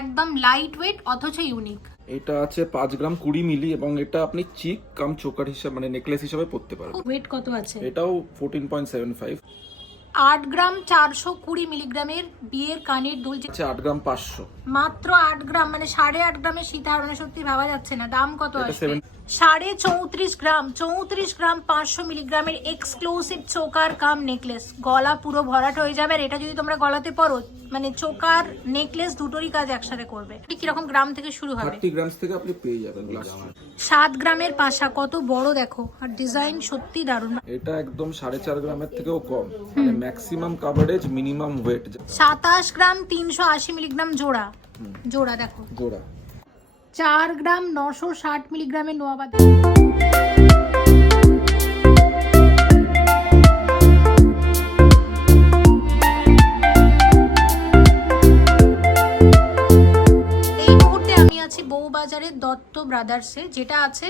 একদম light weight অথচ unique এটা আছে পাঁচ গ্রাম কুড়ি মিলি এবং এটা আপনি চিক কাম চোকার হিসাবে মানে নেকলেস হিসাবে পরতে পারবেন। ওয়েট কত আছে? এটাও ফোরটিন পয়েন্ট সেভেন ফাইভ আট গ্রাম চারশো কুড়ি মিলিগ্রামের বিয়ের কানের দুল আছে আট গ্রাম পাঁচশো। মাত্র আট গ্রাম মানে সাড়ে আট গ্রামের সীতাহার মানে সত্যি ভাবা যাচ্ছে না দাম কত আসবে? সাড়ে চৌত্রিশ গ্রাম চৌত্রিশ গ্রাম পাঁচশো মিলিগ্রামের এক্সক্লুসিভ চোকার কাম নেকলেস গলা পুরো ভরাট হয়ে যাবে আর এটা যদি তোমরা গলাতে পরো মানে চোকার নেকলেস দুটোরই কাজ একসাথে করবে। কীরকম গ্রাম থেকে শুরু হবে? গ্রামস থেকে আপনি পেয়ে যাবেন সাত গ্রামের পাশা কত বড় দেখো। আর ডিজাইন সত্যি দারুণ। এটা একদম সাড়ে চার গ্রামের থেকেও কম। মানে ম্যাক্সিমাম কাভারেজ মিনিমাম ওয়েট সাতাশ গ্রাম তিনশো আশি মিলিগ্রাম জোড়া। জোড়া দেখো। জোড়া। চার গ্রাম নশো ষাট মিলিগ্রামের নোয়াবাদ আছি বউবাজারের দত্ত ব্রাদার্সে, যেটা আছে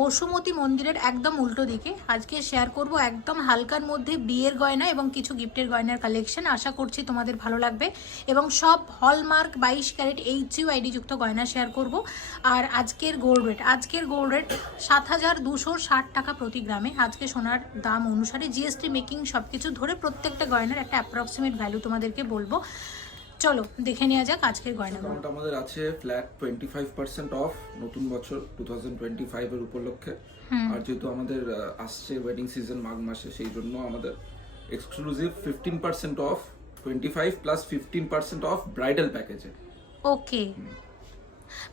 বসুমতী মন্দিরের একদম উল্টো দিকে। আজকে শেয়ার করব একদম হালকার মধ্যে বিয়ের গয়না এবং কিছু গিফটের গয়নার কালেকশন আশা করছি তোমাদের ভালো লাগবে এবং সব হলমার্ক বাইশ ক্যারেট এইচ ইউ আইডি যুক্ত গয়না শেয়ার করব। আর আজকের গোল্ড রেট আজকের গোল্ড রেট সাত হাজার দুশো ষাট টাকা প্রতি গ্রামে। আজকে সোনার দাম অনুসারে জিএসটি মেকিং সব কিছু ধরে প্রত্যেকটা গয়নার একটা অ্যাপ্রক্সিমেট ভ্যালু তোমাদেরকে বলব। চলো দেখে নেওয়া যাক আজকের গয়নাগুলো। ডিসকাউন্ট আমাদের আছে flat twenty five percent off নতুন বছর টু থাউজেন্ড টোয়েন্টি ফাইভ এর উপলক্ষে আর যেহেতু আমাদের আসছে ওয়েডিং সিজন মাঘ মাসে সেই জন্য আমাদের exclusive fifteen percent off twenty five plus fifteen percent off bridal প্যাকেজে ওকে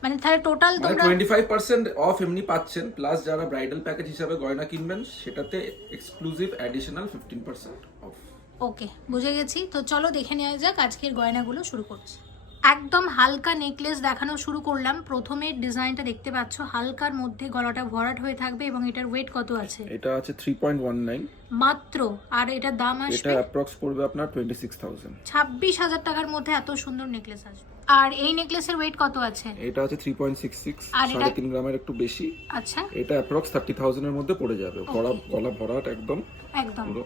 মানে তাহলে টোটাল মানে তোমরা টোয়েন্টি ফাইভ পার্সেন্ট অফ এমনি পাচ্ছেন প্লাস যারা ব্রাইডাল প্যাকেজ হিসাবে গয়না কিনবেন সেটাতে exclusive additional fifteen percent off okay বুঝে গেছি। তো চলো দেখে নেওয়া যাক আজকের গয়নাগুলো শুরু করছি। একদম হালকা নেকলেস দেখানো শুরু করলাম। প্রথমে ডিজাইনটা দেখতে পাচ্ছ হালকার মধ্যে গলাটা ভরাট হয়ে থাকবে এবং এটার ওয়েট কত আছে? এটা আছে থ্রি পয়েন্ট ওয়ান নাইন মাত্র? আর এটার দাম আসবে? এটা অ্যাপ্রক্স পড়বে আপনার টোয়েন্টি সিক্স থাউজেন্ড ছাব্বিশ হাজার টাকার মধ্যে এত সুন্দর নেকলেস আসবে। আর এই নেকলেসের ওয়েট কত আছে? এটা আছে থ্রি পয়েন্ট সিক্স সিক্স আর এটা- সাড়ে তিন গ্রামের একটু বেশি। আচ্ছা। এটা অ্যাপ্রক্স থার্টি থাউজেন্ডের মধ্যে পড়ে যাবে। গলা গলা ভরাট একদম। একদম।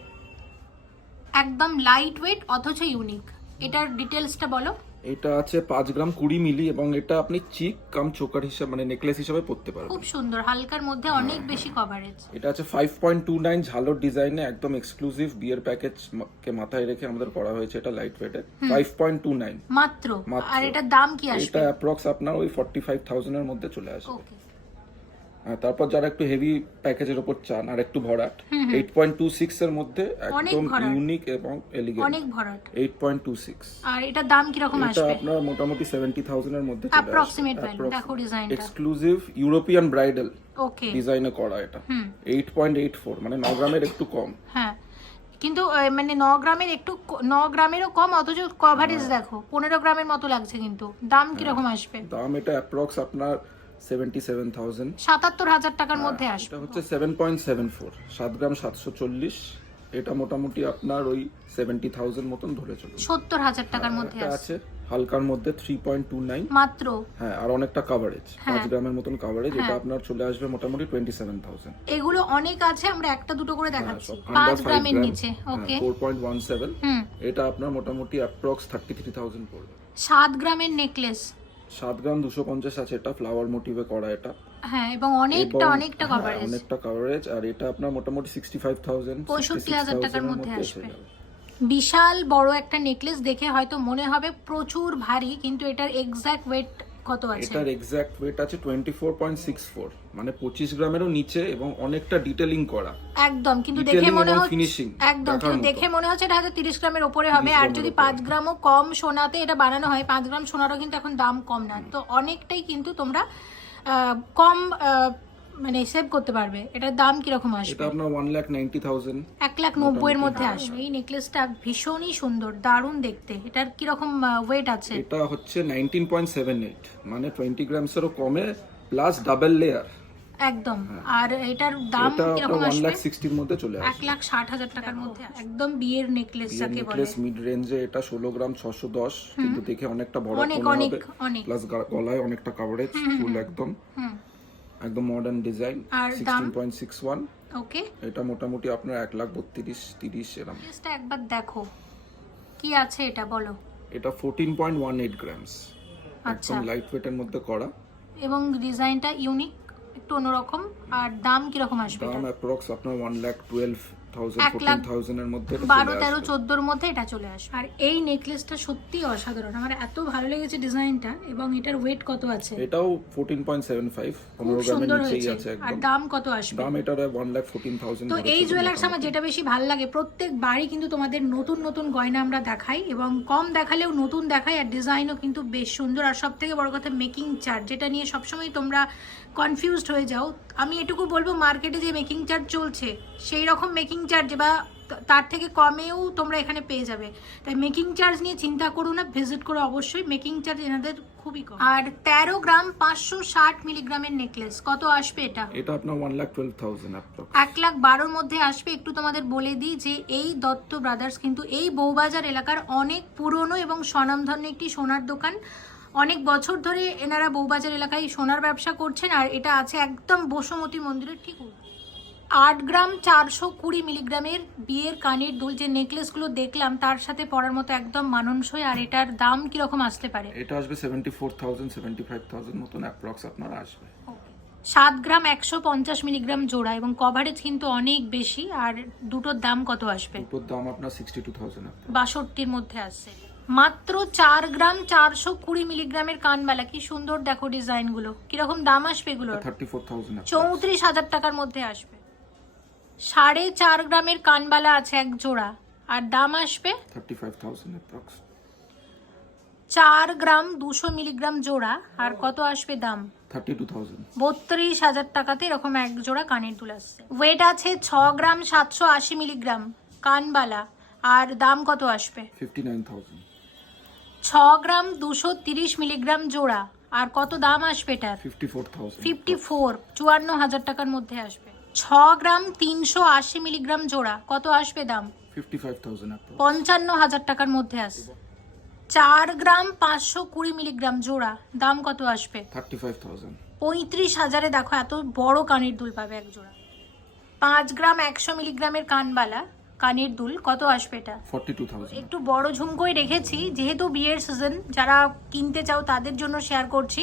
একদম লাইট ওয়েট অথচ ইউনিক এটার ডিটেলসটা বলো। এটা আছে পাঁচ গ্রাম কুড়ি মিলি এবং এটা আপনি চিক কাম চোকার হিসাবে মানে নেকলেস হিসাবে পরতে পারবেন। খুব সুন্দর হালকার মধ্যে অনেক বেশি কভারেজ এটা আছে ফাইভ পয়েন্ট টু নাইন ঝালোর ডিজাইনে একদম এক্সক্লুসিভ বিয়ের প্যাকেজ কে মাথায় রেখে আমাদের করা হয়েছে এটা লাইট ওয়েটে ফাইভ পয়েন্ট টু নাইন মাত্র। আর এটার দাম কি আসবে? এটা অ্যাপ্রক্স আপনার ওই ফর্টি ফাইভ থাউজেন্ডের মধ্যে চলে আসবে। ওকে তারপর যারা একটু হেভি প্যাকেজের ওপর চান আর একটু ভরাট এইট পয়েন্ট টু সিক্স এর মধ্যে একদম ইউনিক এবং এলিগেন্ট অনেক ভরাট। এইট পয়েন্ট টু সিক্স আর এটার দাম কীরকম এটা আসবে? আপনার মোটামুটি সেভেন্টি থাউজেন্ডের মধ্যে অ্যাপ্রক্সিমেট ভ্যালু দেখো ডিজাইনটা এক্সক্লুসিভ ইউরোপিয়ান ব্রাইডাল ওকে ডিজাইনে করা এটা। এইট পয়েন্ট এইট ফোর মানে ন গ্রামের একটু কম। হ্যাঁ। কিন্তু মানে ন গ্রামের একটু ক- ন গ্রামেরও কম অথচ কভারেজ হ্যাঁ। দেখো পনেরো গ্রামের মতো লাগছে কিন্তু। দাম কীরকম আসবে? দাম এটা অ্যাপ্রক্স আপনার সেভেন্টি সেভেন থাউজেন্ড সাতাত্তর হাজার টাকার মধ্যে আসবে। এটা হচ্ছে সেভেন পয়েন্ট সেভেন ফোর সাত গ্রাম সাতশো চল্লিশ। এটা মোটামুটি আপনার ওই সেভেন্টি থাউজেন্ড মতন ধরে চলুন সত্তর হাজার টাকার মধ্যে আছে হালকার মধ্যে থ্রি পয়েন্ট টু নাইন মাত্র? হ্যাঁ আর অনেকটা কাভারেজ হ্যাঁ। পাঁচ গ্রামের মতন কাভারেজ এটা আপনার চলে আসবে মোটামুটি টোয়েন্টি সেভেন থাউজেন্ড এগুলো অনেক আছে আমরা একটা দুটো করে দেখাচ্ছি। গ্রামের নিচে ওকে ওয়ান সেভেন হুম। এটা আপনার মোটামুটি অ্যাপ্রক্স পড়বে। গ্রামের নেকলেস সাত গ্রাম দুশো পঞ্চাশ আছে এটা ফ্লাওয়ার মোটিভে করা এটা। হ্যাঁ এবং অনেকটা অনেকটা হ্যাঁ, কভারেজ অনেকটা কভারেজ আর এটা আপনার মোটামুটি সিক্সটি ফাইভ থাউজেন্ড 65,000 টাকার মধ্যে আসবে। বিশাল বড় একটা নেকলেস দেখে হয়তো মনে হবে প্রচুর ভারী কিন্তু এটার এক্সাক্ট ওয়েট কত আছে? এটার এক্সাক্ট ওয়েট আছে twenty four point six four মানে পঁচিশ গ্রামেরও নিচে এবং অনেকটা ডিটেলিং করা। একদম কিন্তু দেখে মনে হচ্ছে একদম কিন্তু দেখে মনে হচ্ছে এটা হয়তো তিরিশ গ্রামের ওপরে হবে আর যদি ওপরে। পাঁচ গ্রামও কম সোনাতে এটা বানানো হয় পাঁচ গ্রাম সোনারও কিন্তু এখন দাম কম না। তো অনেকটাই কিন্তু তোমরা আহ, কম মানে সেভ করতে পারবে। এটার দাম কীরকম আসবে? এটা আপনার ওয়ান লাখ নাইনটি থাউজেন্ড এক লাখ নব্বইয়ের মধ্যে আসবে। এই নেকলেসটা ভীষণই সুন্দর দারুণ দেখতে। এটার কীরকম ওয়েট আছে? এটা হচ্ছে নাইনটিন পয়েন্ট সেভেন এইট মানে টোয়েন্টি গ্রামসেরও কমে প্লাস ডাবল লেয়ার একদম। আর এটার দাম কীরকম আসবে? লাখ সিক্সটির মধ্যে চলে এক আসবে লাখ ষাট হাজার টাকার মধ্যে। একদম বিয়ের নেকলেস যাকে বলে। নেকলেস মিড রেঞ্জে এটা ষোলো গ্রাম ছশো দশ কিন্তু দেখে অনেকটা বড় অনেক অনেক প্লাস গলায় অনেকটা কাভারেজ ফুল একদম। হুম। একদম মডার্ন ডিজাইন আর ওকে এটা মোটামুটি আপনার এক লাখ 32 30 এরকম একবার দেখো। কি আছে এটা বলো? এটা 14.18 গ্রামস আচ্ছা। লাইট ওয়েটের মধ্যে করা। এবং ডিজাইনটা ইউনিক একটু অন্যরকম। আর দাম কীরকম আসবে দাম অ্যাপ্রক্স আপনার ওয়ান লাখ 12 বারো তেরো চোদ্দোর মধ্যে এটা চলে আসবে। আর এই নেকলেসটা সত্যি অসাধারণ। আমার এত ভালো লেগেছে ডিজাইনটা এবং এটার ওয়েট কত আছে? এটাও ফোরটিন পয়েন্ট সেভেন ফাইভ খুব সুন্দর হয়েছে। আর দাম কত আসবে? দাম এটার ওয়ান লাখ ফোরটিন থাউজেন্ড তো এই জুয়েলার্স আমার যেটা বেশি ভালো লাগে প্রত্যেক বাড়ি কিন্তু তোমাদের নতুন নতুন গয়না আমরা দেখাই এবং কম দেখালেও নতুন দেখাই আর ডিজাইনও কিন্তু বেশ সুন্দর। আর সব থেকে বড় কথা মেকিং চার্জ যেটা নিয়ে সবসময় তোমরা কনফিউজড হয়ে যাও। আমি এটুকু বলব মার্কেটে যে মেকিং চার্জ চলছে সেই রকম মেকিং চার্জ বা তার থেকে কমেও তোমরা এখানে পেয়ে যাবে। তাই মেকিং চার্জ নিয়ে চিন্তা করো না ভিজিট করো অবশ্যই। মেকিং চার্জ এনাদের খুবই কম। আর তেরো গ্রাম পাঁচশো ষাট মিলিগ্রামের নেকলেস কত আসবে এটা? এটা আপনার ওয়ান লাখ টুয়েলভ থাউজেন্ড এক লাখ বারোর মধ্যে আসবে একটু তোমাদের বলে দিই যে এই দত্ত ব্রাদার্স কিন্তু এই বৌবাজার এলাকার অনেক পুরনো এবং স্বনামধন্য একটি সোনার দোকান। অনেক বছর ধরে এনারা বউবাজার এলাকায় সোনার ব্যবসা করছেন আর এটা আছে একদম বসুমতী মন্দিরের ঠিক। আট গ্রাম চারশো কুড়ি মিলিগ্রামের বিয়ের কানের দুল যে নেকলেসগুলো দেখলাম তার সাথে পরার মতো একদম মানানসই আর এটার দাম কীরকম আসতে পারে? এটা আসবে seventy four thousand seventy five thousand মতন অ্যাপ্রক্স আপনার আসবে। সাত গ্রাম একশো পঞ্চাশ মিলিগ্রাম জোড়া এবং কভারেজ কিন্তু অনেক বেশি আর দুটোর দাম কত আসবে? দুটোর দাম আপনার সিক্সটি টু থাউজেন্ড বাষট্টির মধ্যে আসছে। মাত্র চার গ্রাম চারশো কুড়ি মিলিগ্রামের কানবালা কি সুন্দর দেখো ডিজাইনগুলো। কীরকম দাম আসবে থাউজেন্ড চৌত্রিশ হাজার টাকার মধ্যে আসবে। সাড়ে চার গ্রামের কানবালা আছে এক জোড়া। আর দাম আসবে? চার গ্রাম দুশো মিলিগ্রাম জোড়া। আর কত আসবে দাম? বত্রিশ হাজার টাকাতে এরকম এক জোড়া কানের দুল আসছে। ওয়েট আছে ছ গ্রাম সাতশো আশি মিলিগ্রাম কানবালা আর দাম কত আসবে? ফিফটি নাইন থাউজেন্ড ছ গ্রাম দুশো তিরিশ মিলিগ্রাম জোড়া। আর কত দাম আসবে এটার? ফিফটি ফোর চুয়ান্ন হাজার টাকার মধ্যে আসবে। ছ গ্রাম তিনশো আশি মিলিগ্রাম জোড়া কত আসবে দাম? পঞ্চান্ন হাজার টাকার মধ্যে আসবে চার গ্রাম পাঁচশো কুড়ি মিলিগ্রাম জোড়া দাম কত আসবে? পঁয়ত্রিশ হাজারে দেখো এত বড় কানের দুল পাবে এক জোড়া। পাঁচ গ্রাম একশো মিলিগ্রামের কানবালা কানের দুল কত আসবে এটা? একটু বড় ঝুমকোই রেখেছি যেহেতু বিয়ের সিজন যারা কিনতে চাও তাদের জন্য শেয়ার করছি।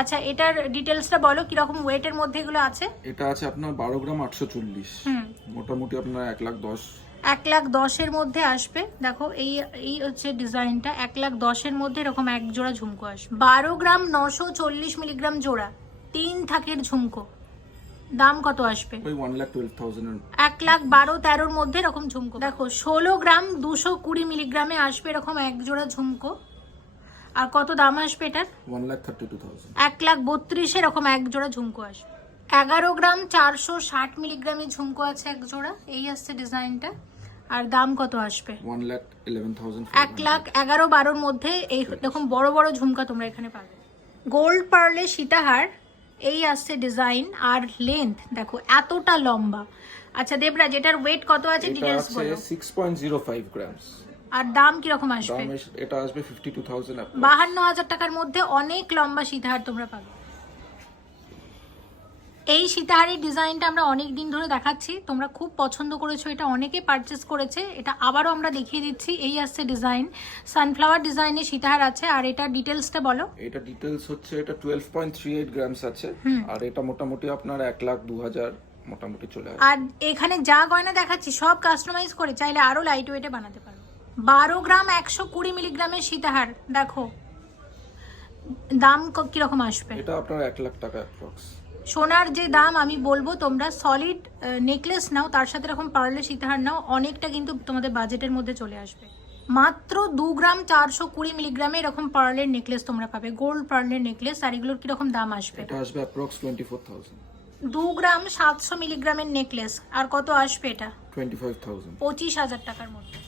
আচ্ছা এটার ডিটেলসটা বলো কীরকম ওয়েটের মধ্যে এগুলো আছে? এটা আছে আপনার বারো গ্রাম আটশো চল্লিশ। মোটামুটি আপনার এক লাখ দশ। এক লাখ দশের মধ্যে আসবে। দেখো এই এই হচ্ছে ডিজাইনটা। এক লাখ দশের মধ্যে এরকম এক জোড়া ঝুমকো আসবে। বারো গ্রাম নশো চল্লিশ মিলিগ্রাম জোড়া। তিন থাকের ঝুমকো। দাম কত আসবে? ওই ওয়ান লাখ টুয়েলভ থাউজেন্ডের এক লাখ বারো তেরোর মধ্যে এরকম ঝুমকো। দেখো ষোলো গ্রাম দুশো কুড়ি মিলিগ্রামে আসবে এরকম এক জোড়া ঝুমকো। আর কত দাম আসবে এটার? One lakh thirty two thousand এক লাখ বত্রিশে এরকম এক জোড়া ঝুমকো আসবে। এগারো গ্রাম চারশো ষাট মিলিগ্রামের ঝুমকো আছে এক জোড়া এই আসছে ডিজাইনটা। আর দাম কত আসবে? থাউজেন্ড এক লাখ এগারো বারোর মধ্যে এই এরকম বড় বড় ঝুমকা তোমরা এখানে পাবে। গোল্ড পার্লে সীতাহার এই আসছে ডিজাইন আর লেন্থ দেখো এতটা লম্বা। আচ্ছা দেবরা যেটার ওয়েট কত আছে ডিটেইলস বলো। Six point zero five grams আর দাম কি রকম আসবে এটা আসবে ফিফটি টু থাউজেন্ড বাহান্ন হাজার টাকার মধ্যে অনেক লম্বা সীতাহার তোমরা পাবে। এই সীতাহারের ডিজাইনটা আমরা অনেক দিন ধরে দেখাচ্ছি। তোমরা খুব পছন্দ করেছ এটা অনেকে পারচেস করেছে। এটা আবারও আমরা দেখিয়ে দিচ্ছি এই আসছে ডিজাইন সানফ্লাওয়ার ডিজাইনের সীতাহার আছে আর এটা ডিটেলসটা বলো। এটা ডিটেলস হচ্ছে এটা twelve point three eight grams আছে। আর এটা মোটামুটি আপনার এক লাখ দু হাজার মোটামুটি চলে আসবে। আর এখানে যা গয়না দেখাচ্ছি সব কাস্টমাইজ করে চাইলে আরও লাইট ওয়েটে বানাতে পারো। বারো গ্রাম একশো কুড়ি মিলিগ্রামের সীতাহার দেখো। দাম ক- কীরকম আসবে? এটা আপনার এক লাখ টাকা অ্যাপ্রক্স সোনার যে দাম আমি বলব তোমরা সলিড নেকলেস নাও তার সাথে এরকম পার্লে সীতাহার নাও অনেকটা কিন্তু তোমাদের বাজেটের মধ্যে চলে আসবে। মাত্র দু গ্রাম চারশো কুড়ি মিলিগ্রামে এরকম পার্লের নেকলেস তোমরা পাবে গোল্ড পার্লের নেকলেস আর এগুলোর কীরকম দাম আসবে? এটা আসবে অ্যাপ্রক্স টোয়েন্টি ফোর থাউজেন্ড দু গ্রাম সাতশো মিলিগ্রামের নেকলেস আর কত আসবে এটা? টোয়েন্টি ফাইভ থাউজেন্ড পঁচিশ হাজার টাকার মধ্যে।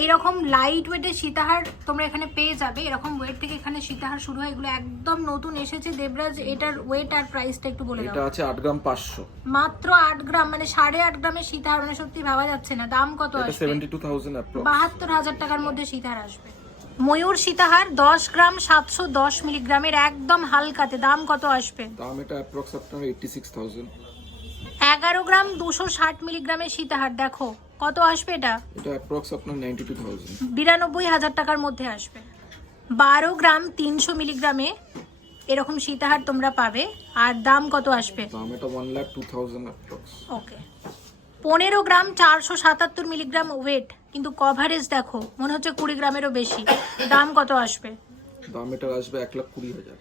এইরকম লাইট ওয়েটের সীতাহার তোমরা এখানে পেয়ে যাবে। এরকম ওয়েট থেকে এখানে সীতাহার শুরু হয়। এগুলো একদম নতুন এসেছে। দেবরাজ এটার ওয়েট আর প্রাইসটা একটু বলে এটা আছে আট গ্রাম পাঁচশো। মাত্র আট গ্রাম মানে সাড়ে আট গ্রামের সীতাহার মানে সত্যি ভাবা যাচ্ছে না। দাম কত আসবে? সেভেন্টি টু থাউজেন্ড অ্যাপ্রক্স বাহাত্তর হাজার টাকার মধ্যে সীতাহার আসবে। ময়ূর সীতাহার দশ গ্রাম সাতশো দশ মিলিগ্রামের একদম হালকাতে। দাম কত আসবে? দাম এটা অ্যাপ্রক্স আপনার এইটটি সিক্স থাউজেন্ড এগারো গ্রাম দুশো ষাট মিলিগ্রামের সীতাহার দেখো। কত আসবে এটা? এটা অ্যাপ্রক্স আপনার নাইনটি টু থাউজেন্ড বিরানব্বই হাজার টাকার মধ্যে আসবে। বারো গ্রাম তিনশো মিলিগ্রামে এরকম সীতাহার তোমরা পাবে। আর দাম কত আসবে? দাম এটা one lakh two thousand approx okay. পনেরো গ্রাম চারশো সাতাত্তর মিলিগ্রাম ওয়েট কিন্তু কভারেজ দেখো মনে হচ্ছে কুড়ি গ্রামেরও বেশি। দাম কত আসবে? দাম এটা আসবে এক লাখ কুড়ি হাজার।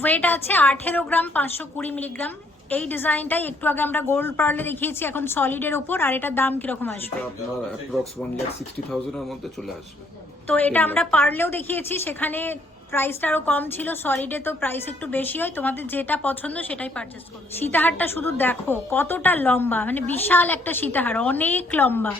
ওয়েট আছে আঠেরো গ্রাম পাঁচশো কুড়ি মিলিগ্রাম। এই ডিজাইনটাই একটু আগে আমরা গোল্ড পার্লে দেখিয়েছি এখন সলিডের উপর আর এটার দাম কীরকম আসবে? আপনার অ্যাপ্রক্স মধ্যে চলে আসবে। তো এটা আমরা পার্লেও দেখিয়েছি সেখানে প্রাইসটা আরও কম ছিল সলিডে তো প্রাইস একটু বেশি হয় তোমাদের যেটা পছন্দ সেটাই পারচেস করো সীতাহারটা শুধু দেখো কতটা লম্বা মানে বিশাল একটা সীতাহার অনেক লম্বা।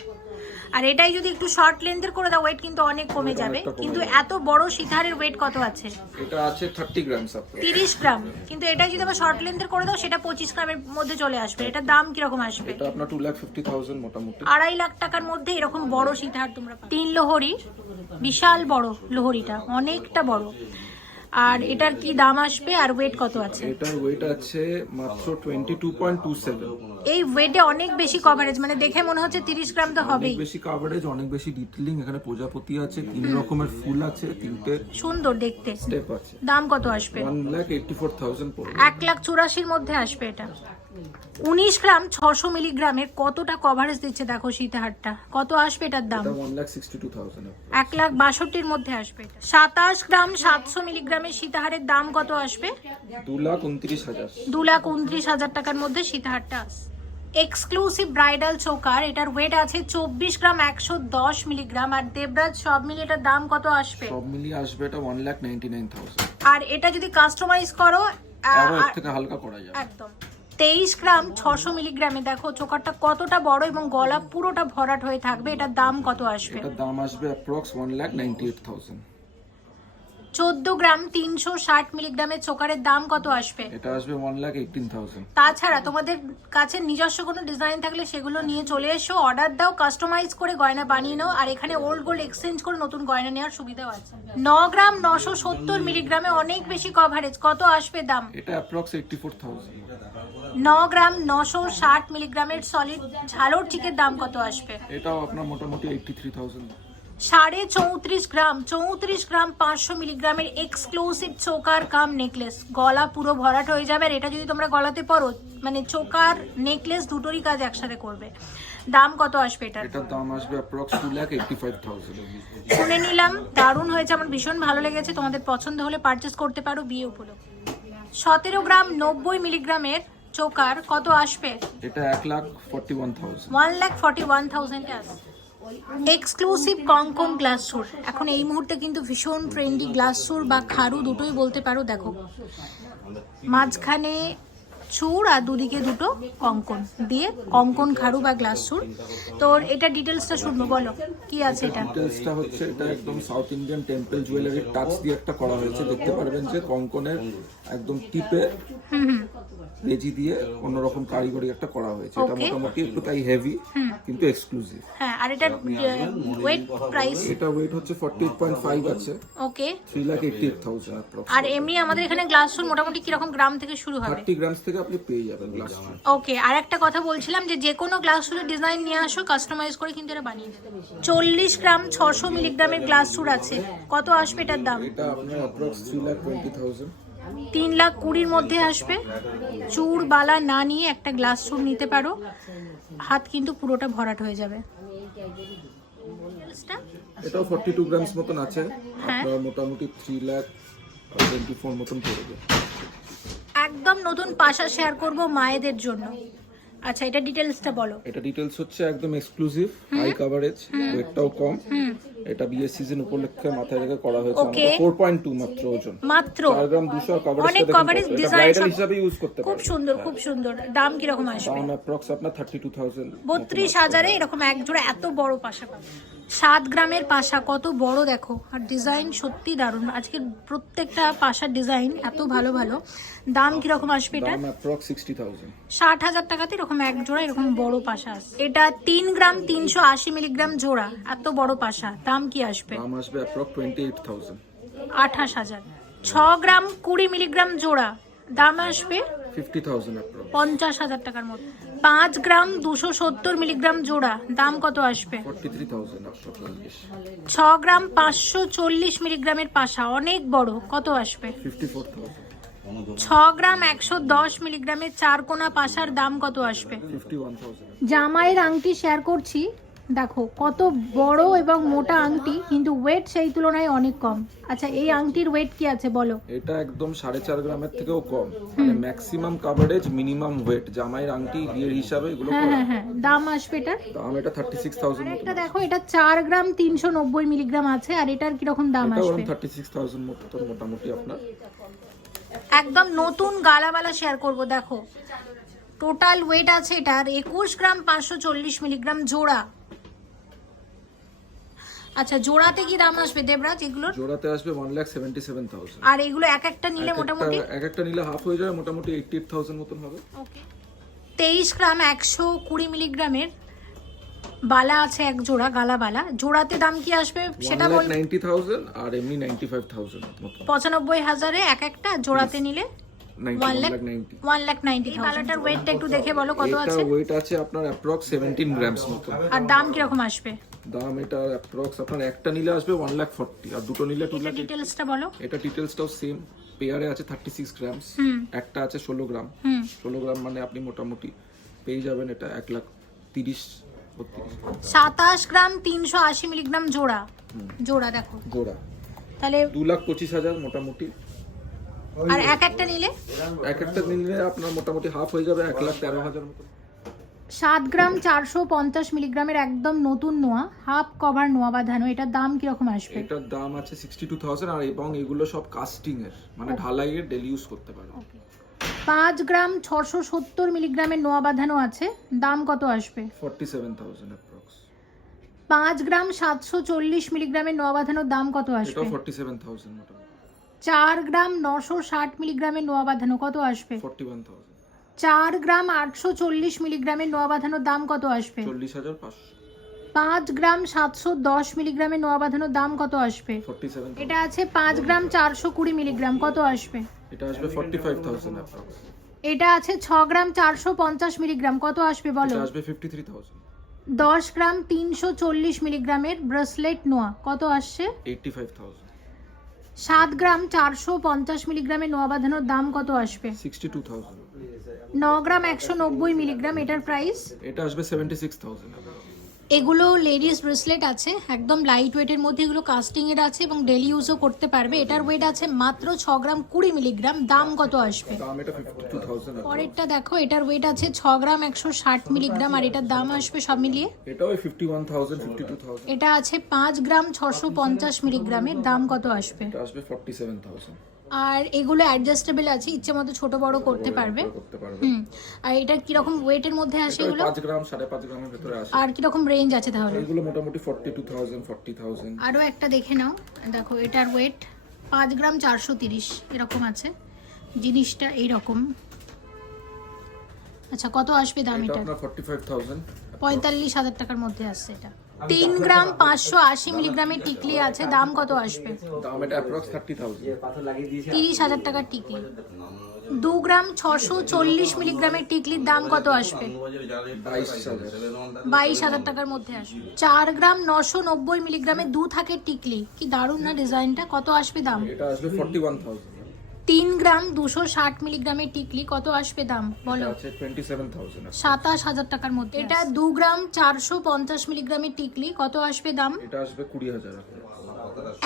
আর এটাই যদি একটু শর্ট লেন্থের করে দাও ওয়েট কিন্তু অনেক কমে যাবে। কিন্তু এত বড় সীতাহারের ওয়েট কত আছে? এটা আছে থার্টি গ্রামস আপনার তিরিশ গ্রাম কিন্তু এটাই যদি আবার শর্ট লেন্থের করে দাও সেটা পঁচিশ গ্রামের মধ্যে চলে আসবে। এটার দাম কীরকম আসবে? এটা আপনার টু লাখ ফিফটি থাউজেন্ড মোটামুটি। আড়াই লাখ টাকার মধ্যে এরকম বড় সীতাহার তোমরা পাবে। তিন লোহরি বিশাল বড় লোহরিটা অনেকটা বড়। আর এটার কি দাম আসবে আর ওয়েট কত আছে? এটার ওয়েট আছে মাত্র twenty two point two seven এই ওয়েটে অনেক বেশি কভারেজ মানে দেখে মনে হচ্ছে তিরিশ গ্রাম তো হবেই। বেশি কভারেজ অনেক বেশি ডিটেইলিং এখানে প্রজাপতি আছে তিন রকমের ফুল আছে তিনটে সুন্দর দেখতে। স্টেপ আছে। দাম কত আসবে? One lakh eighty four thousand পড়বে। এক লাখ চুরাশির মধ্যে আসবে এটা। উনিশ গ্রাম ছশো মিলিগ্রামের কতটা কভারেজ দিচ্ছে দেখো সীতাহারটা কত আসবে এটার দাম? এক লাখ বাষট্টির মধ্যে আসবে সাতাশ গ্রাম সাতশো মিলিগ্রামের সীতাহারের দাম কত আসবে? দু লাখ উনত্রিশ হাজার। দু লাখ উনত্রিশ হাজার টাকার মধ্যে সীতাহারটা আসে এক্সক্লুসিভ ব্রাইডাল চোকার এটার ওয়েট আছে চব্বিশ গ্রাম একশো দশ মিলিগ্রাম। আর দেবরাজ সব মিলিয়ে এটার দাম কত আসবে? সব মিলিয়ে আসবে এটা one lakh ninety nine thousand আর এটা যদি কাস্টমাইজ করো হালকা করা যাবে। একদম। তেইশ গ্রাম ছশো মিলিগ্রামে দেখো চোকারটা কতটা বড় এবং গলা পুরোটা ভরাট হয়ে থাকবে এটার দাম কত আসবে? এটার দাম আসবে approx one lakh ninety eight thousand চোদ্দ গ্রাম তিনশো ষাট মিলিগ্রামের চোকারের দাম কত আসবে? এটা আসবে ওয়ান লাখ এইটিন থাউজেন্ড তাছাড়া তোমাদের কাছে নিজস্ব কোনো ডিজাইন থাকলে সেগুলো নিয়ে চলে এসো অর্ডার দাও কাস্টমাইজ করে গয়না বানিয়ে নাও আর এখানে ওল্ড গোল্ড এক্সচেঞ্জ করে নতুন গয়না নেওয়ার সুবিধাও আছে। ন গ্রাম নশো সত্তর মিলিগ্রামে অনেক বেশি কভারেজ কত আসবে দাম? এটা অ্যাপ্রক্স এইটটি ফোর থাউজেন্ড ন গ্রাম নশো ষাট মিলিগ্রামের সলিড ঝালর চিকের দাম কত আসবে? এটাও আপনার মোটামুটি এইটটি থ্রি থাউজেন্ড সাড়ে চৌত্রিশ গ্রাম চৌত্রিশ গ্রাম পাঁচশো মিলিগ্রামের এক্সক্লুসিভ চোকার কাম নেকলেস গলা পুরো ভরাট হয়ে যাবে আর এটা যদি তোমরা গলাতে পরো মানে চোকার নেকলেস দুটোরই কাজ একসাথে করবে। দাম কত আসবে এটার? এটার দাম আসবে approx two lakh eighty five thousand শুনে নিলাম দারুণ হয়েছে আমার ভীষণ ভালো লেগেছে। তোমাদের পছন্দ হলে পারচেস করতে পারো বিয়ে উপলক্ষে। সতেরো গ্রাম নব্বই মিলিগ্রামের চোকার কত আসবে? এটা এক lakh forty one thousand one lakh forty one থাউজেন্ডে exclusive কঙ্কন গ্লাস সুর এখন এই মুহূর্তে কিন্তু ভীষণ ট্রেন্ডি গ্লাস সুর বা খারু দুটোই বলতে পারো দেখো। মাঝখানে চুর আর দুদিকে দুটো কঙ্কন দিয়ে কঙ্কন খারু বা গ্লাস সুর তোর এটা ডিটেলসটা শুনব বলো। কি আছে এটা? ডিটেলসটা হচ্ছে এটা একদম সাউথ ইন্ডিয়ান টেম্পল জুয়েলারির টাচ দিয়ে একটা করা হয়েছে। দেখতে পারবেন যে কঙ্কনের একদম টিপে হুম দিয়ে অন্যরকম কারিগরি একটা করা হয়েছে। এটা মোটামুটি একটু তাই হেভি কিন্তু এক্সক্লুসিভ হ্যাঁ আর এটার ওয়েট প্রাইস এটা ওয়েট হচ্ছে ফর্টি এইট পয়েন্ট ফাইভ আছে। Okay three lakh eighty eight thousand approx আর এমনি আমাদের এখানে গ্লাস সুর মোটামুটি কীরকম গ্রাম থেকে শুরু হবে? থার্টি গ্রামস থেকে আপনি পেয়ে যাবেন গ্লাস ওকে আর একটা কথা বলছিলাম যে যে কোনো গ্লাস সুরের ডিজাইন নিয়ে আসো কাস্টমাইজ করে কিন্তু এটা বানিয়ে দেবে। চল্লিশ গ্রাম ছশো মিলিগ্রামের গ্লাস সুর আছে। কত আসবে এটার দাম? এটা আপনার approx three lakh twenty thousand তিন লাখ কুড়ির মধ্যে আসবে। চুর বালা না নিয়ে একটা গ্লাস সুর নিতে পারো। হাত কিন্তু পুরোটা ভরাট হয়ে যাবে। এটাও ফর্টি টু গ্রামস মতন আছে। হ্যাঁ। আপনার মোটামুটি থ্রি লাখ টোয়েন্টি ফোর মতন পড়বে একদম নতুন পাশা শেয়ার করব মায়েদের জন্য। আচ্ছা এটা ডিটেলসটা বলো। এটা ডিটেলস হচ্ছে একদম এক্সক্লুসিভ হাই কভারেজ ওয়েটটাও কম। এটা বিয়ে সিজন উপলক্ষে মাথায় রেখে করা হয়েছে. আমাদের ফোর পয়েন্ট টু মাত্র ওজন। মাত্র। চার গ্রাম দুশো অনেক কভারেজ coverage design ব্রাইডাল সব- হিসাবে ইউজ করতে খুব সুন্দর খুব সুন্দর। দাম কীরকম আসবে? দাম অ্যাপ্রক্স আপনার থার্টি টু থাউজেন্ড বত্রিশ হাজারে এরকম এক জোড়া এত বড় পাশা পাবে। সাত গ্রামের পাশা কত বড় দেখো। আর ডিজাইন সত্যি দারুণ। আজকের প্রত্যেকটা পাশার ডিজাইন এত ভালো ভালো। দাম কীরকম আসবে এটা? দাম অ্যাপ্রক্স সিক্সটি থাউজেন্ড ষাট হাজার টাকাতে এরকম এক জোড়া এরকম বড় পাশা এটা তিন গ্রাম তিনশো আশি মিলিগ্রাম জোড়া এত বড় পাশা। দাম কি আসবে? দাম আসবে অ্যাপ্রক্স টোয়েন্টি এইট থাউজেন্ড আঠাশ হাজার। ছ গ্রাম কুড়ি মিলিগ্রাম জোড়া। দাম আসবে ফিফটি থাউজেন্ড অ্যাপ্রক্স পঞ্চাশ হাজার টাকার মতো। পাঁচ গ্রাম দুশো সত্তর মিলিগ্রাম জোড়া। দাম কত আসবে? ছ গ্রাম পাঁচশো চল্লিশ মিলিগ্রামের পাশা। অনেক বড়। কত আসবে? ছ গ্রাম একশো দশ মিলিগ্রামের চার কোনা পাশার দাম কত আসবে? জামাইয়ের আংটি শেয়ার করছি। দেখো কত বড় এবং মোটা আংটি কিন্তু ওয়েট সেই তুলনায় অনেক কম। আচ্ছা এই আংটির ওয়েট কি আছে বলো? এটা একদম সাড়ে চার গ্রামের থেকেও কম। মানে ম্যাক্সিমাম কাভারেজ মিনিমাম ওয়েট জামাইয়ের আংটি বিয়ের হিসাবে এগুলো হ্যাঁ হ্যাঁ হ্যাঁ। দাম আসবে এটা দাম এটা থার্টি সিক্স থাউজেন্ড একটা দেখো এটা চার গ্রাম তিনশো নব্বই মিলিগ্রাম আছে আর এটার কীরকম দাম আসবে? থার্টি সিক্স থাউজেন্ড মতো মোটামুটি আপনার। একদম নতুন গালাবালা শেয়ার করব দেখো। টোটাল ওয়েট আছে এটার একুশ গ্রাম পাঁচশো চল্লিশ মিলিগ্রাম জোড়া। আচ্ছা জোড়াতে কি দাম আসবে দেবরাজ এগুলোর? জোড়াতে আসবে one lakh seventy seven thousand আর এগুলো এক একটা নিলে মোটামুটি? এক একটা নিলে হাফ হয়ে যায় মোটামুটি এইটটি এইট থাউজেন্ড মতন হবে। ওকে তেইশ গ্রাম একশো কুড়ি মিলিগ্রামের বালা আছে এক জোড়া গালা বালা। জোড়াতে দাম কি আসবে সেটা বল নাইনটি থাউজেন্ড আর এমনি নাইনটি ফাইভ থাউজেন্ড মতন। পঁচানব্বই হাজারে এক একটা জোড়াতে নিলে? Ninety one one lakh lakh ninety one lakh ninety বালাটার ওয়েটটা একটু দেখে বলো কত এটা আছে? ওয়েট আছে আপনার অ্যাপ্রক্স সেভেন্টিন গ্রামস মতো আর দাম কীরকম আসবে? দাম এটা অ্যাপ্রক্স আপনার একটা নিলে আসবে ওয়ান লাখ ফর্টি আর দুটো নিলে টু লাখ ডিটেলসটা বলো। এটা ডিটেলসটাও সেম পেয়ারে আছে থার্টি সিক্স গ্রামস একটা আছে ষোলো গ্রাম ষোলো গ্রাম মানে আপনি মোটামুটি পেয়ে যাবেন এটা এক লাখ তিরিশ সাতাশ গ্রাম তিনশো আশি মিলিগ্রাম জোড়া। জোড়া দেখো। গোড়া তাহলে দু লাখ পঁচিশ হাজার মোটামুটি। আর এক একটা নিলে? এক একটা নিলে আপনার মোটামুটি হাফ হয়ে যাবে এক লাখ তেরো হাজার মতো। সাত গ্রাম চারশো পঞ্চাশ মিলিগ্রামের একদম নতুন নোয়া হাফ কভার নোয়া বাঁধানো এটার দাম কীরকম আসবে? এটার দাম আছে সিক্সটি টু থাউজেন্ড আর এবং এগুলো সব কাস্টিং এর মানে ঢালাইয়ের ডেলি ইউজ করতে পারবে পাঁচ গ্রাম ছশো সত্তর মিলিগ্রামের নোয়া বাঁধানো আছে দাম কত আসবে? ফর্টি সেভেন থাউজেন্ড অ্যাপ্রক্স পাঁচ গ্রাম সাতশো চল্লিশ মিলিগ্রামের নোয়া বাঁধানোর দাম কত আসবে? ফর্টি সেভেন থাউজেন্ড চার গ্রাম নশো ষাট মিলিগ্রামের নোয়া বাঁধানো কত আসবে? ফর্টি ওয়ান থাউজেন্ড চার গ্রাম আটশো চল্লিশ মিলিগ্রামের নোয়া বাঁধানোর দাম কত আসবে? চল্লিশ হাজার পাঁচশো। পাঁচ গ্রাম সাতশো দশ মিলিগ্রামের নোয়া বাঁধানোর দাম কত আসবে? এটা আছে পাঁচ গ্রাম চারশো কুড়ি মিলিগ্রাম কত আসবে? এটা আসবে ফর্টি ফাইভ থাউজেন্ড এটা আছে ছ গ্রাম চারশো পঞ্চাশ মিলিগ্রাম কত আসবে বলো? আসবে ফিফটি থ্রি থাউজেন্ড। দশ গ্রাম তিনশো চল্লিশ মিলিগ্রামের ব্রেসলেট নোয়া কত আসছে? Eighty five thousand. সাত গ্রাম চারশো পঞ্চাশ মিলিগ্রামের নোয়া বাঁধানোর দাম কত আসবে? Sixty two thousand. ন গ্রাম একশো নব্বই মিলিগ্রাম এটার প্রাইস এটা আসবে সেভেন্টি সিক্স থাউজেন্ড এগুলো লেডিস ব্রেসলেট আছে একদম লাইট ওয়েটের মধ্যে এগুলো কাস্টিং এর আছে এবং ডেলি ইউজও করতে পারবে। এটার ওয়েট আছে মাত্র ছ গ্রাম কুড়ি মিলিগ্রাম দাম কত আসবে? পরেরটা দেখো এটার ওয়েট আছে ছ গ্রাম একশো ষাট মিলিগ্রাম আর এটার দাম আসবে সব মিলিয়ে? এটা আছে পাঁচ গ্রাম ছশো পঞ্চাশ মিলিগ্রামের দাম কত আসবে? আসবে ফর্টি সেভেন থাউজেন্ড আর এগুলো অ্যাডজাস্টেবল আছে ইচ্ছে মতো ছোট বড় করতে পারবে। হুম আর এটা কীরকম ওয়েটের মধ্যে আসে এগুলো? পাঁচ গ্রাম সাড়ে পাঁচ গ্রামের ভেতরে আসে। আর কীরকম রেঞ্জ আছে তাহলে? এগুলো মোটামুটি forty two thousand forty thousand আরও একটা দেখে নাও। দেখো এটার ওয়েট পাঁচ গ্রাম চারশো তিরিশ এরকম আছে। জিনিসটা এই রকম আচ্ছা কত আসবে দাম এটা এটা আপনার ফর্টি ফাইভ থাউজেন্ড পঁয়তাল্লিশ হাজার টাকার মধ্যে আসছে এটা। তিন গ্রাম পাঁচশো আশি মিলিগ্রামের টিকলি আছে দাম কত আসবে? দাম এটা অ্যাপ্রক্স থার্টি থাউজেন্ড তিরিশ হাজার টাকার টিকলি। দু গ্রাম ছশো চল্লিশ মিলিগ্রামের টিকলির দাম কত আসবে? বাইশ হাজার। টাকার মধ্যে আসবে। চার গ্রাম নশো নব্বই মিলিগ্রামের দু থাকের টিকলি। কি দারুণ না ডিজাইনটা? কত আসবে দাম? এটা আসবে ফর্টি ওয়ান থাউজেন্ড তিন গ্রাম দুশো ষাট মিলিগ্রামের টিকলি কত আসবে দাম? বলো। সাতাশ হাজার টাকার মধ্যে এটা দু গ্রাম চারশো পঞ্চাশ মিলিগ্রামের টিকলি কত আসবে দাম? এটা আসবে কুড়ি হাজার।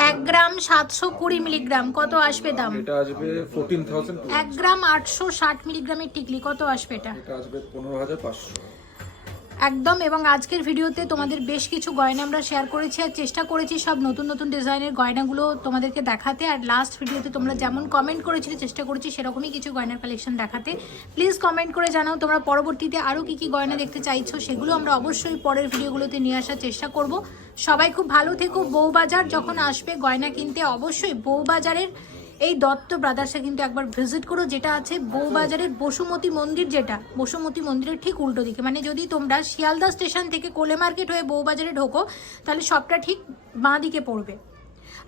এক গ্রাম সাতশো কুড়ি মিলিগ্রাম কত আসবে দাম? এটা আসবে ফোরটিন থাউজেন্ড এক গ্রাম আটশো ষাট মিলিগ্রামের টিকলি কত আসবে এটা? এটা আসবে পনেরো হাজার পাঁচশো। একদম, এবং আজকের ভিডিওতে তোমাদের বেশ কিছু গয়না আমরা শেয়ার করেছি আর চেষ্টা করেছি সব নতুন নতুন ডিজাইনের গয়নাগুলো তোমাদেরকে দেখাতে। আর লাস্ট ভিডিওতে তোমরা যেমন কমেন্ট করেছিলে, চেষ্টা করেছি সেরকমই কিছু গয়নার কালেকশন দেখাতে। প্লিজ কমেন্ট করে জানাও তোমরা পরবর্তীতে আরও কী কী গয়না দেখতে চাইছো, সেগুলো আমরা অবশ্যই পরের ভিডিওগুলোতে নিয়ে আসার চেষ্টা করব। সবাই খুব ভালো থেকো, বউবাজার যখন আসবে গয়না কিনতে অবশ্যই বউবাজারের এই দত্ত ব্রাদার্সে কিন্তু একবার ভিজিট করো, যেটা আছে বউবাজারের বসুমতী মন্দির যেটা। বসুমতী মন্দিরের ঠিক উল্টো দিকে। মানে যদি তোমরা শিয়ালদা স্টেশন থেকে কোলে মার্কেট হয়ে বউবাজারে ঢোকো, তাহলে সবটা ঠিক বাঁ দিকে পড়বে।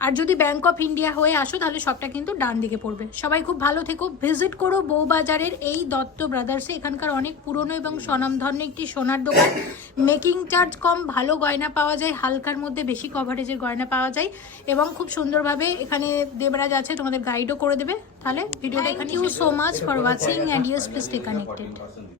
আর যদি ব্যাঙ্ক অফ ইন্ডিয়া হয়ে আসো তাহলে সবটা কিন্তু ডান দিকে পড়বে। সবাই খুব ভালো থেকো। ভিজিট করো বউবাজারের এই দত্ত ব্রাদার্সে এখানকার অনেক পুরনো এবং স্বনামধন্য একটি সোনার দোকান। মেকিং চার্জ কম ভালো গয়না পাওয়া যায়। হালকার মধ্যে বেশি কভারেজের গয়না পাওয়া যায়। এবং খুব সুন্দরভাবে এখানে দেবরাজ আছে তোমাদের গাইডও করে দেবে। তাহলে ভিডিওটা এখানে you so much for watching and use please stay connected